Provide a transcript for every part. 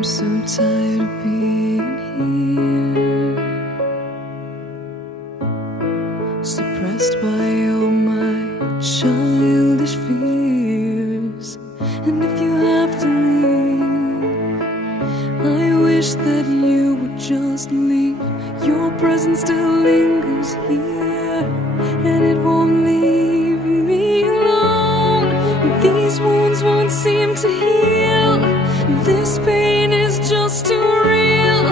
I'm so tired of being here, suppressed by all my childish fears. And if you have to leave, I wish that you would just leave. Your presence still lingers here, and it won't leave me alone. These wounds won't seem to heal. This pain is just too real.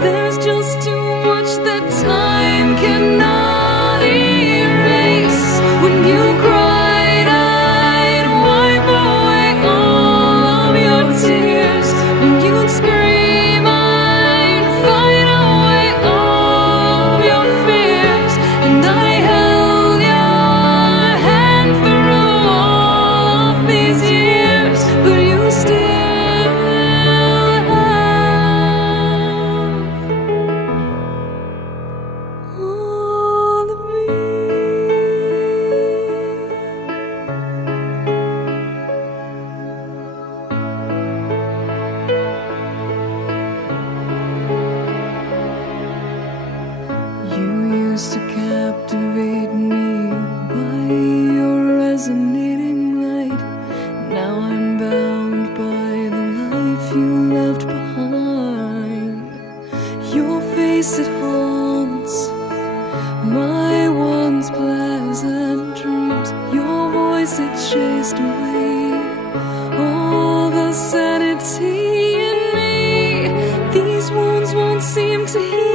There's just too much that time cannot erase. When you cried, I'd wipe away all of your tears. When you'd scream, I'd fight away all of your fears. And I held your hand through all of these years, but you still to captivate me by your resonating light. Now I'm bound by the life you left behind. Your face, it haunts my once pleasant dreams. Your voice, it chased away all the sanity in me. These wounds won't seem to heal.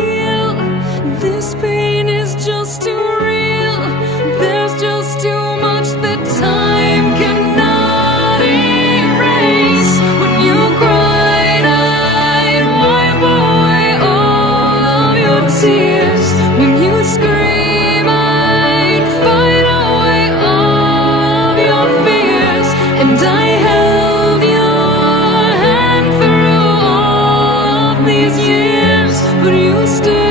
This pain is just too real. There's just too much that time cannot erase. When you cried, I'd wipe away all of your tears. When you scream, I'd fight away all of your fears. And I held your hand through all of these years, but you still